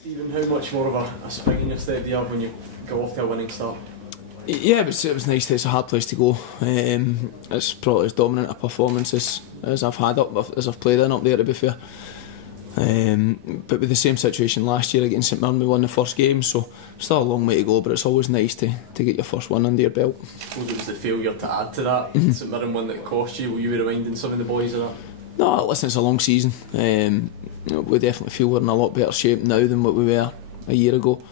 Stephen, how much more of a spring in your step do you have when you go off to a winning start? Yeah, it was nice. It's a hard place to go. It's probably as dominant a performance as I've had as I've played in up there, to be fair. But with the same situation last year against St Mirren, we won the first game, so still a long way to go, but it's always nice to get your first win under your belt. I suppose it was the failure to add to that St Mirren one that cost you. Will you be reminding some of the boys of that? No, listen, it's a long season. We definitely feel we're in a lot better shape now than what we were a year ago.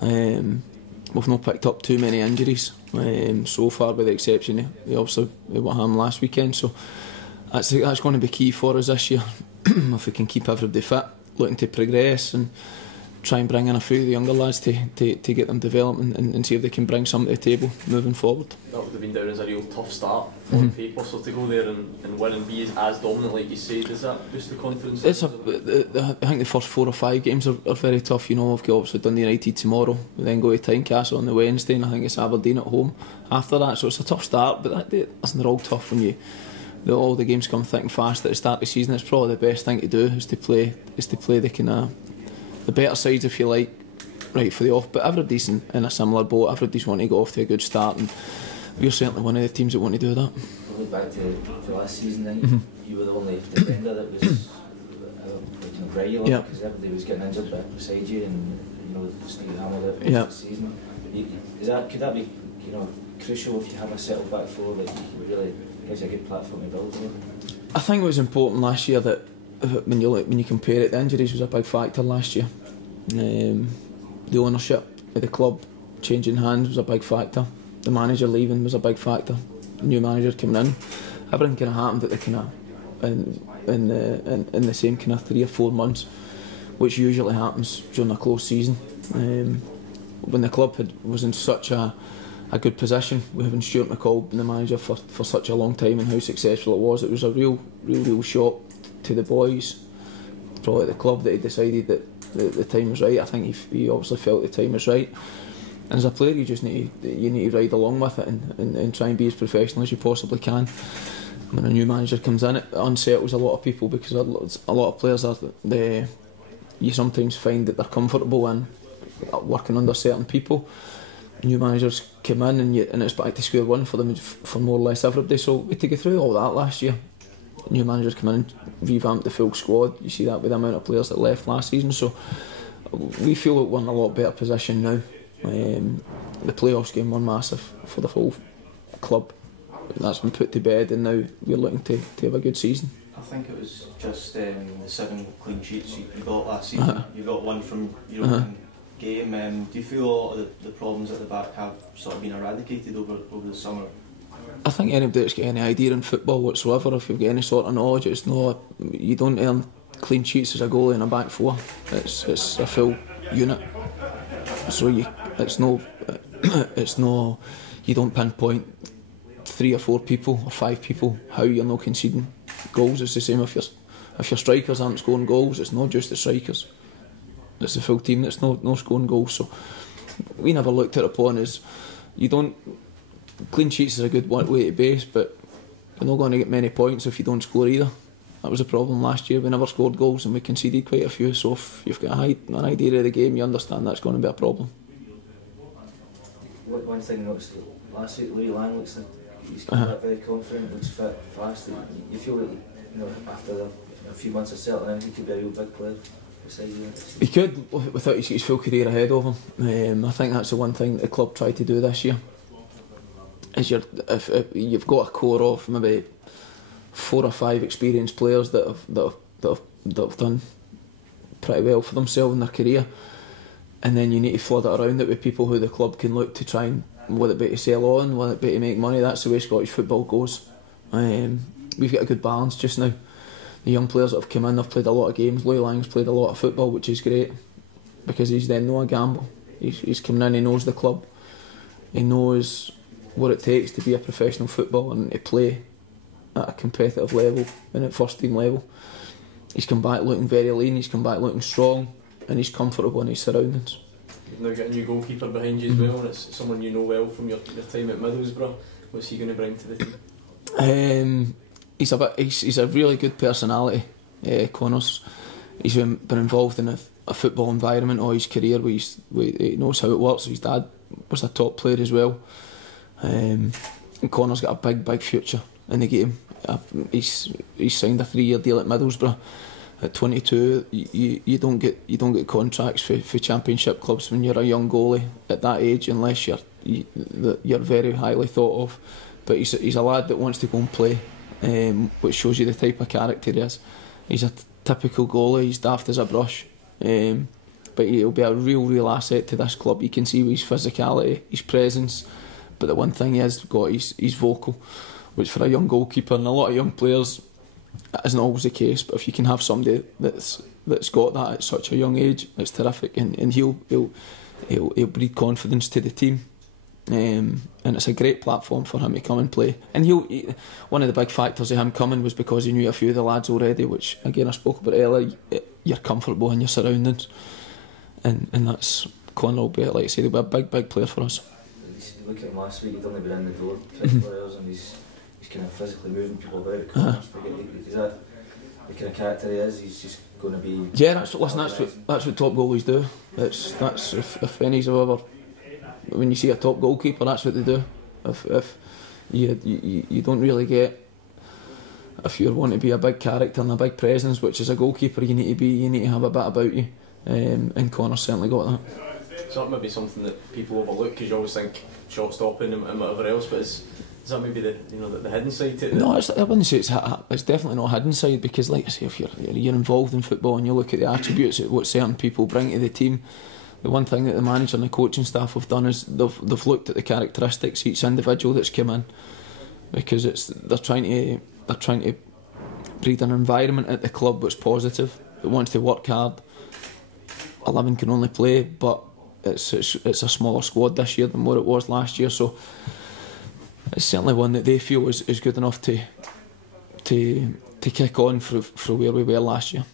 We've not picked up too many injuries so far, with the exception of obviously what happened last weekend. So that's going to be key for us this year. If we can keep everybody fit, looking to progress and try and bring in a few of the younger lads to get them developing and see if they can bring something to the table moving forward. That would have been down as a real tough start on paper, so to go there and win and be as dominant like you say, does that boost the confidence? I think the first 4 or 5 games are very tough. You know, we've got obviously Dundee United tomorrow, we then go to Tynecastle on the Wednesday, and I think it's Aberdeen at home after that, so it's a tough start, but they're all tough when all the games come thick and fast at the start of the season. It's probably the best thing to do is to play the kind of the better sides, if you like, right for the off. But everybody's in a similar boat. Everybody's wanting to go off to a good start, and we're certainly one of the teams that want to do that. Look back to last season, then you were the only defender that was regular, because everybody was getting injured back beside you, and Steve hammered it the season. Could that be crucial if you have a settled back four that really gives you a good platform to build on? I think it was important last year that when you compare it, the injuries was a big factor last year. The ownership of the club changing hands was a big factor. The manager leaving was a big factor. The new manager coming in, everything kind of happened at the kind of in the same kind of 3 or 4 months, which usually happens during a close season. When the club was in such a good position, with having Stuart McCall been the manager for such a long time and how successful it was a real shock to the boys, probably at the club, that he decided that the time was right. I think he obviously felt the time was right, and as a player you just need to ride along with it and try and be as professional as you possibly can. When a new manager comes in, it unsettles a lot of people, because a lot of players you sometimes find that they're comfortable in working under certain people. New managers come in and it's back to square one for them, for more or less everybody. So we had to go through all that last year. New managers come in and revamp the full squad. You see that with the amount of players that left last season. So we feel that we're in a lot better position now. The playoffs game were massive for the whole club. That's been put to bed, and now we're looking to have a good season. I think it was just the 7 clean sheets you got last season. You got one from your own game. Do you feel a lot of the problems at the back have sort of been eradicated over the summer? I think anybody that's got any idea in football whatsoever, if you've got any sort of knowledge, you don't earn clean sheets as a goalie in a back four. It's a full unit. So you don't pinpoint 3 or 4 people or 5 people how you're not conceding goals. It's the same if your strikers aren't scoring goals. It's not just the strikers. It's the full team that's not scoring goals. So we never looked at it upon as clean sheets is a good way to base, but you're not going to get many points if you don't score either. That was a problem last year. We never scored goals and we conceded quite a few. So if you've got an idea of the game, you understand that's going to be a problem. One thing I noticed last week, Louis Lang looks like he's coming back very confident, looks fit, fast. You feel that after a few months of settling in, he could be a real big player. He could, without his full career ahead of him. I think that's the one thing that the club tried to do this year. Is if you've got a core of maybe 4 or 5 experienced players that have done pretty well for themselves in their career, and then you need to flood it around it with people who the club can look to try and, whether it be to sell on, whether it be to make money. That's the way Scottish football goes. We've got a good balance just now. The young players that have come in, they've played a lot of games. Louis Lang's played a lot of football, which is great, because he's then not a gamble. He's coming in, he knows the club, he knows what it takes to be a professional footballer and to play at a competitive level and at first team level. He's come back looking very lean, he's come back looking strong, and he's comfortable in his surroundings. You've now got a new goalkeeper behind you as well, and it's someone you know well from your time at Middlesbrough. What's he going to bring to the team? He's a really good personality, Connors. He's been involved in a football environment all his career where he knows how it works. His dad was a top player as well, and Connor's got a big future in the game. He's signed a 3-year deal at Middlesbrough. At 22, you don't get contracts for championship clubs when you're a young goalie at that age, unless you're very highly thought of. But he's a lad that wants to go and play, which shows you the type of character he is. He's a typical goalie. He's daft as a brush, but he'll be a real asset to this club. You can see with his physicality, his presence. But the one thing he has got, he's vocal, which for a young goalkeeper and a lot of young players, that isn't always the case. But if you can have somebody that's got that at such a young age, it's terrific, and he'll breed confidence to the team. And it's a great platform for him to come and play. And one of the big factors of him coming was because he knew a few of the lads already, which again I spoke about earlier. You're comfortable in your surroundings, and that's Connor will be, like I say, he'll be a big player for us. Look at him last week. He'd only been in the door 24 hours, and he's kind of physically moving people about. Is that the kind of character he is? He's just going to be. Yeah, that's what top goalies do. That's if any's ever. When you see a top goalkeeper, that's what they do. If you don't really get, if you want to be a big character and a big presence, which as a goalkeeper you need to have a bit about you, and Connor's certainly got that. So that might be something that people overlook because you always think shot stopping and whatever else, but is that maybe the hidden side to it? No, I wouldn't say it's definitely not a hidden side, because like I say, if you're involved in football and you look at the attributes of what certain people bring to the team, the one thing that the manager and the coaching staff have done is they've looked at the characteristics of each individual that's come in, because they're trying to breed an environment at the club that's positive, that wants to work hard. 11 can only play, but it's a smaller squad this year than what it was last year, so it's certainly one that they feel is good enough to kick on from where we were last year.